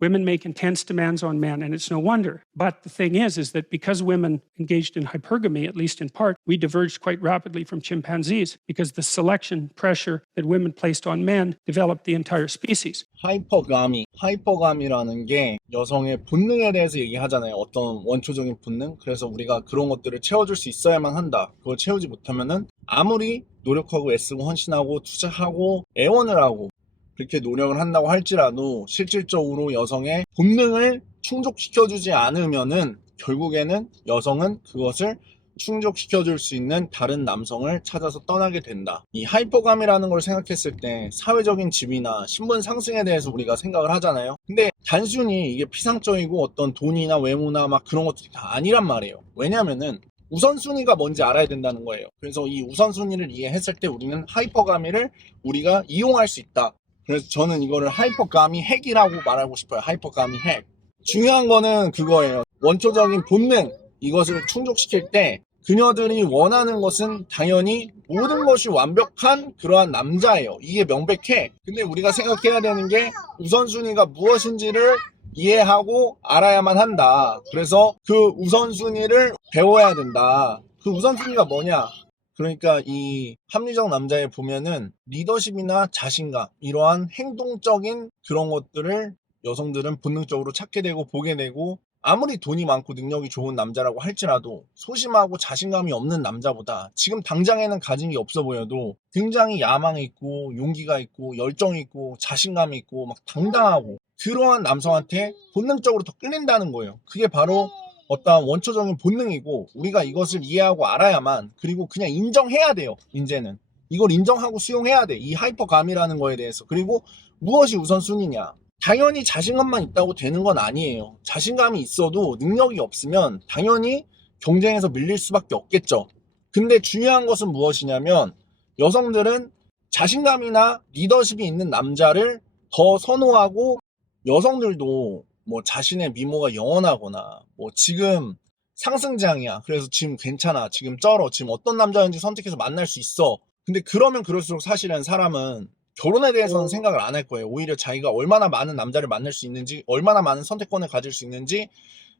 women make intense demands on men, and it's no wonder. But the thing is that because women engaged in hypergamy, at least in part, we diverged quite rapidly from chimpanzees because the selection pressure that women placed on men developed the entire species. 하이퍼감이라는 게 여성의 본능에 대해서 얘기하잖아요. 어떤 원초적인 본능. 그래서 우리가 그런 것들을 채워줄 수 있어야만 한다. 그걸 채우지 못하면은 아무리 노력하고 애쓰고 헌신하고 투자하고 애원을 하고 그렇게 노력을 한다고 할지라도 실질적으로 여성의 본능을 충족시켜주지 않으면은 결국에는 여성은 그것을 충족시켜줄 수 있는 다른 남성을 찾아서 떠나게 된다. 이 하이퍼감이라는 걸 생각했을 때 사회적인 지위나 신분 상승에 대해서 우리가 생각을 하잖아요. 근데 단순히 이게 피상적이고 어떤 돈이나 외모나 막 그런 것들이 다 아니란 말이에요. 왜냐면은 우선순위가 뭔지 알아야 된다는 거예요. 그래서 이 우선순위를 이해했을 때 우리는 하이퍼가미를 우리가 이용할 수 있다. 그래서 저는 이거를 하이퍼가미 핵이라고 말하고 싶어요. 하이퍼가미 핵. 중요한 거는 그거예요. 원초적인 본능, 이것을 충족시킬 때 그녀들이 원하는 것은 당연히 모든 것이 완벽한 그러한 남자예요. 이게 명백해. 근데 우리가 생각해야 되는 게 우선순위가 무엇인지를 이해하고 알아야만 한다. 그래서 그 우선순위를 배워야 된다. 그 우선순위가 뭐냐? 그러니까 이 합리적 남자에 보면은 리더십이나 자신감, 이러한 행동적인 그런 것들을 여성들은 본능적으로 찾게 되고 보게 되고, 아무리 돈이 많고 능력이 좋은 남자라고 할지라도 소심하고 자신감이 없는 남자보다 지금 당장에는 가진 게 없어 보여도 굉장히 야망이 있고 용기가 있고 열정이 있고 자신감이 있고 막 당당하고 그러한 남성한테 본능적으로 더 끌린다는 거예요. 그게 바로 어떠한 원초적인 본능이고, 우리가 이것을 이해하고 알아야만, 그리고 그냥 인정해야 돼요. 이제는 이걸 인정하고 수용해야 돼. 이 하이퍼감이라는 거에 대해서. 그리고 무엇이 우선순위냐? 당연히 자신감만 있다고 되는 건 아니에요. 자신감이 있어도 능력이 없으면 당연히 경쟁에서 밀릴 수밖에 없겠죠. 근데 중요한 것은 무엇이냐면, 여성들은 자신감이나 리더십이 있는 남자를 더 선호하고, 여성들도 뭐 자신의 미모가 영원하거나 뭐 지금 상승장이야, 그래서 지금 괜찮아, 지금 쩔어, 지금 어떤 남자인지 선택해서 만날 수 있어. 근데 그러면 그럴수록 사실은 사람은 결혼에 대해서는 생각을 안 할 거예요. 오히려 자기가 얼마나 많은 남자를 만날 수 있는지, 얼마나 많은 선택권을 가질 수 있는지,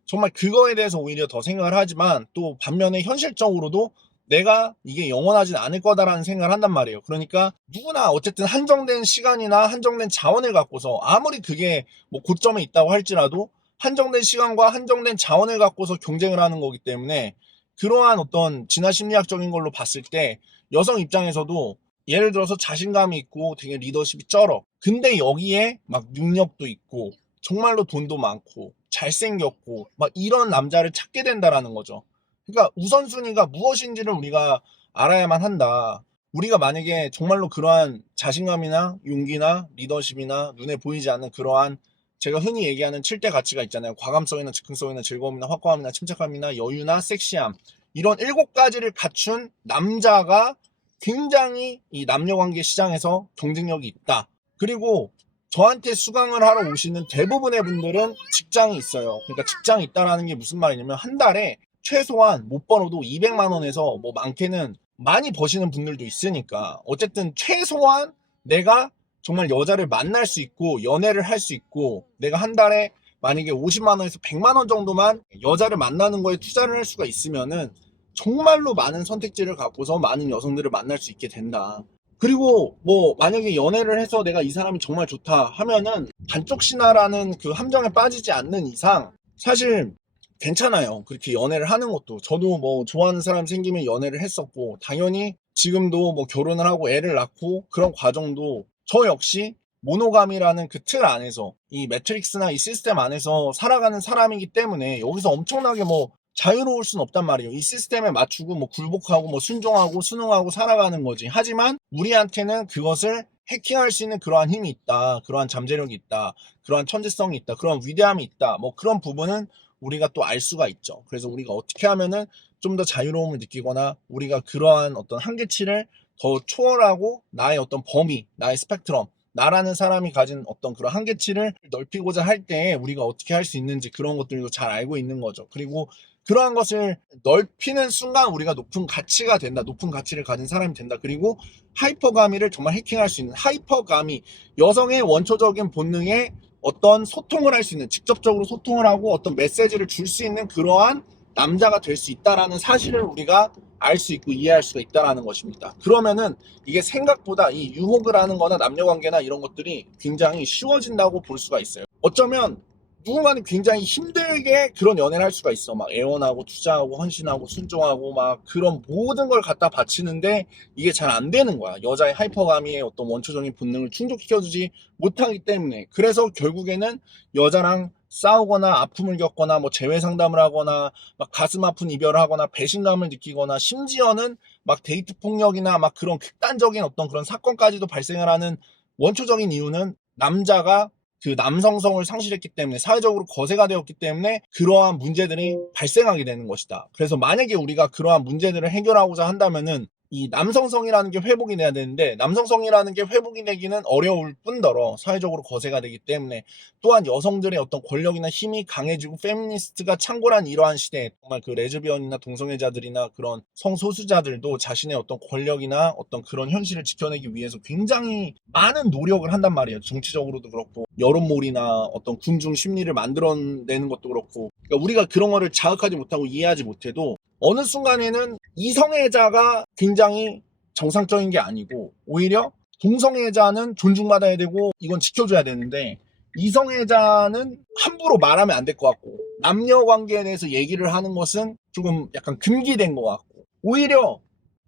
정말 그거에 대해서 오히려 더 생각을 하지만, 또 반면에 현실적으로도 내가 이게 영원하진 않을 거다라는 생각을 한단 말이에요. 그러니까 누구나 어쨌든 한정된 시간이나 한정된 자원을 갖고서, 아무리 그게 뭐 고점에 있다고 할지라도 한정된 시간과 한정된 자원을 갖고서 경쟁을 하는 거기 때문에, 그러한 어떤 진화 심리학적인 걸로 봤을 때 여성 입장에서도 예를 들어서 자신감이 있고 되게 리더십이 쩔어. 근데 여기에 막 능력도 있고 정말로 돈도 많고 잘생겼고 막 이런 남자를 찾게 된다라는 거죠. 그러니까 우선순위가 무엇인지를 우리가 알아야만 한다. 우리가 만약에 정말로 그러한 자신감이나 용기나 리더십이나 눈에 보이지 않는 그러한, 제가 흔히 얘기하는 7대 가치가 있잖아요. 과감성이나 즉흥성이나 즐거움이나 확고함이나 침착함이나 여유나 섹시함, 이런 7가지를 갖춘 남자가 굉장히 이 남녀관계 시장에서 경쟁력이 있다. 그리고 저한테 수강을 하러 오시는 대부분의 분들은 직장이 있어요. 그러니까 직장이 있다라는 게 무슨 말이냐면, 한 달에 최소한 못 벌어도 200만 원에서 뭐 많게는 많이 버시는 분들도 있으니까, 어쨌든 최소한 내가 정말 여자를 만날 수 있고 연애를 할 수 있고, 내가 한 달에 만약에 50만 원에서 100만 원 정도만 여자를 만나는 거에 투자를 할 수가 있으면은 정말로 많은 선택지를 갖고서 많은 여성들을 만날 수 있게 된다. 그리고 뭐 만약에 연애를 해서 내가 이 사람이 정말 좋다 하면은 반쪽 신화라는 그 함정에 빠지지 않는 이상 사실 괜찮아요. 그렇게 연애를 하는 것도. 저도 뭐 좋아하는 사람 생기면 연애를 했었고, 당연히 지금도 뭐 결혼을 하고 애를 낳고 그런 과정도 저 역시 모노감이라는 그 틀 안에서, 이 매트릭스나 이 시스템 안에서 살아가는 사람이기 때문에 여기서 엄청나게 뭐 자유로울 순 없단 말이에요. 이 시스템에 맞추고 뭐 굴복하고 뭐 순종하고 순응하고 살아가는 거지. 하지만 우리한테는 그것을 해킹할 수 있는 그러한 힘이 있다, 그러한 잠재력이 있다, 그러한 천재성이 있다, 그러한 위대함이 있다, 뭐 그런 부분은 우리가 또 알 수가 있죠. 그래서 우리가 어떻게 하면은 좀 더 자유로움을 느끼거나 우리가 그러한 어떤 한계치를 더 초월하고 나의 어떤 범위, 나의 스펙트럼, 나라는 사람이 가진 어떤 그런 한계치를 넓히고자 할 때 우리가 어떻게 할 수 있는지, 그런 것들도 잘 알고 있는 거죠. 그리고 그러한 것을 넓히는 순간 우리가 높은 가치가 된다, 높은 가치를 가진 사람이 된다. 그리고 하이퍼가미를 정말 해킹할 수 있는, 하이퍼가미, 여성의 원초적인 본능에 어떤 소통을 할 수 있는, 직접적으로 소통을 하고 어떤 메시지를 줄 수 있는 그러한 남자가 될 수 있다라는 사실을 우리가 알 수 있고 이해할 수가 있다라는 것입니다. 그러면은 이게 생각보다 이 유혹을 하는 거나 남녀관계나 이런 것들이 굉장히 쉬워진다고 볼 수가 있어요. 어쩌면 누군가는 굉장히 힘들게 그런 연애를 할 수가 있어. 막 애원하고 투자하고 헌신하고 순종하고 막 그런 모든 걸 갖다 바치는데 이게 잘 안 되는 거야. 여자의 하이퍼가미의 어떤 원초적인 본능을 충족시켜주지 못하기 때문에. 그래서 결국에는 여자랑 싸우거나 아픔을 겪거나 뭐 재회 상담을 하거나 막 가슴 아픈 이별을 하거나 배신감을 느끼거나 심지어는 막 데이트 폭력이나 막 그런 극단적인 어떤 그런 사건까지도 발생을 하는 원초적인 이유는 남자가 그 남성성을 상실했기 때문에, 사회적으로 거세가 되었기 때문에 그러한 문제들이 발생하게 되는 것이다. 그래서 만약에 우리가 그러한 문제들을 해결하고자 한다면은 이 남성성이라는 게 회복이 돼야 되는데, 남성성이라는 게 회복이 되기는 어려울 뿐더러 사회적으로 거세가 되기 때문에, 또한 여성들의 어떤 권력이나 힘이 강해지고 페미니스트가 창궐한 이러한 시대에 정말 그 레즈비언이나 동성애자들이나 그런 성소수자들도 자신의 어떤 권력이나 어떤 그런 현실을 지켜내기 위해서 굉장히 많은 노력을 한단 말이에요. 정치적으로도 그렇고 여론몰이나 어떤 군중 심리를 만들어내는 것도 그렇고. 그러니까 우리가 그런 거를 자극하지 못하고 이해하지 못해도 어느 순간에는 이성애자가 굉장히 정상적인 게 아니고 오히려 동성애자는 존중받아야 되고 이건 지켜줘야 되는데, 이성애자는 함부로 말하면 안 될 것 같고 남녀 관계에 대해서 얘기를 하는 것은 조금 약간 금기된 것 같고, 오히려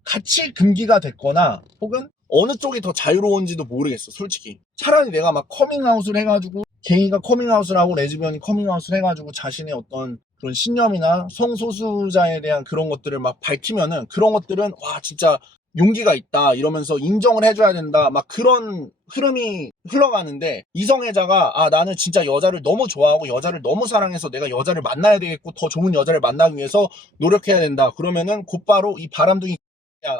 같이 금기가 됐거나 혹은 어느 쪽이 더 자유로운지도 모르겠어. 솔직히 차라리 내가 막 커밍아웃을 해가지고, 게이가 커밍아웃을 하고 레즈비언이 커밍아웃을 해가지고 자신의 어떤 그런 신념이나 성소수자에 대한 그런 것들을 막 밝히면은, 그런 것들은 와 진짜 용기가 있다 이러면서 인정을 해줘야 된다 막 그런 흐름이 흘러가는데, 이성애자가 아 나는 진짜 여자를 너무 좋아하고 여자를 너무 사랑해서 내가 여자를 만나야 되겠고 더 좋은 여자를 만나기 위해서 노력해야 된다 그러면은 곧바로 이 바람둥이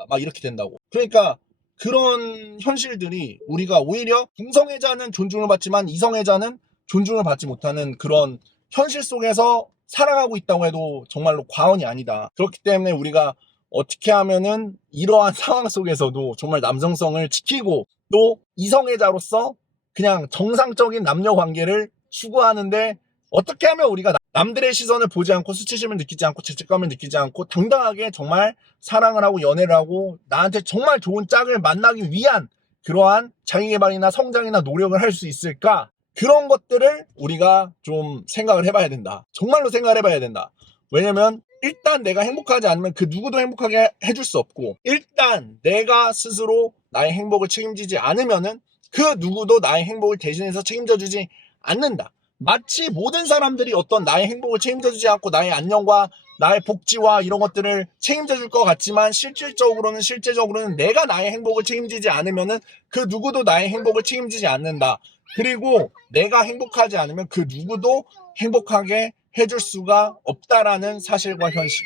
막 이렇게 된다고. 그러니까 그런 현실들이 우리가 오히려 동성애자는 존중을 받지만 이성애자는 존중을 받지 못하는 그런 현실 속에서 살아가고 있다고 해도 정말로 과언이 아니다. 그렇기 때문에 우리가 어떻게 하면은 이러한 상황 속에서도 정말 남성성을 지키고 또 이성애자로서 그냥 정상적인 남녀 관계를 추구하는데, 어떻게 하면 우리가 남들의 시선을 보지 않고 수치심을 느끼지 않고 죄책감을 느끼지 않고 당당하게 정말 사랑을 하고 연애를 하고 나한테 정말 좋은 짝을 만나기 위한 그러한 자기개발이나 성장이나 노력을 할 수 있을까? 그런 것들을 우리가 좀 생각을 해봐야 된다. 정말로 생각을 해봐야 된다. 왜냐면 일단 내가 행복하지 않으면 그 누구도 행복하게 해줄 수 없고, 일단 내가 스스로 나의 행복을 책임지지 않으면은 그 누구도 나의 행복을 대신해서 책임져주지 않는다. 마치 모든 사람들이 어떤 나의 행복을 책임져주지 않고 나의 안녕과 나의 복지와 이런 것들을 책임져줄 것 같지만 실제적으로는 내가 나의 행복을 책임지지 않으면은 그 누구도 나의 행복을 책임지지 않는다. 그리고 내가 행복하지 않으면 그 누구도 행복하게 해줄 수가 없다라는 사실과 현실.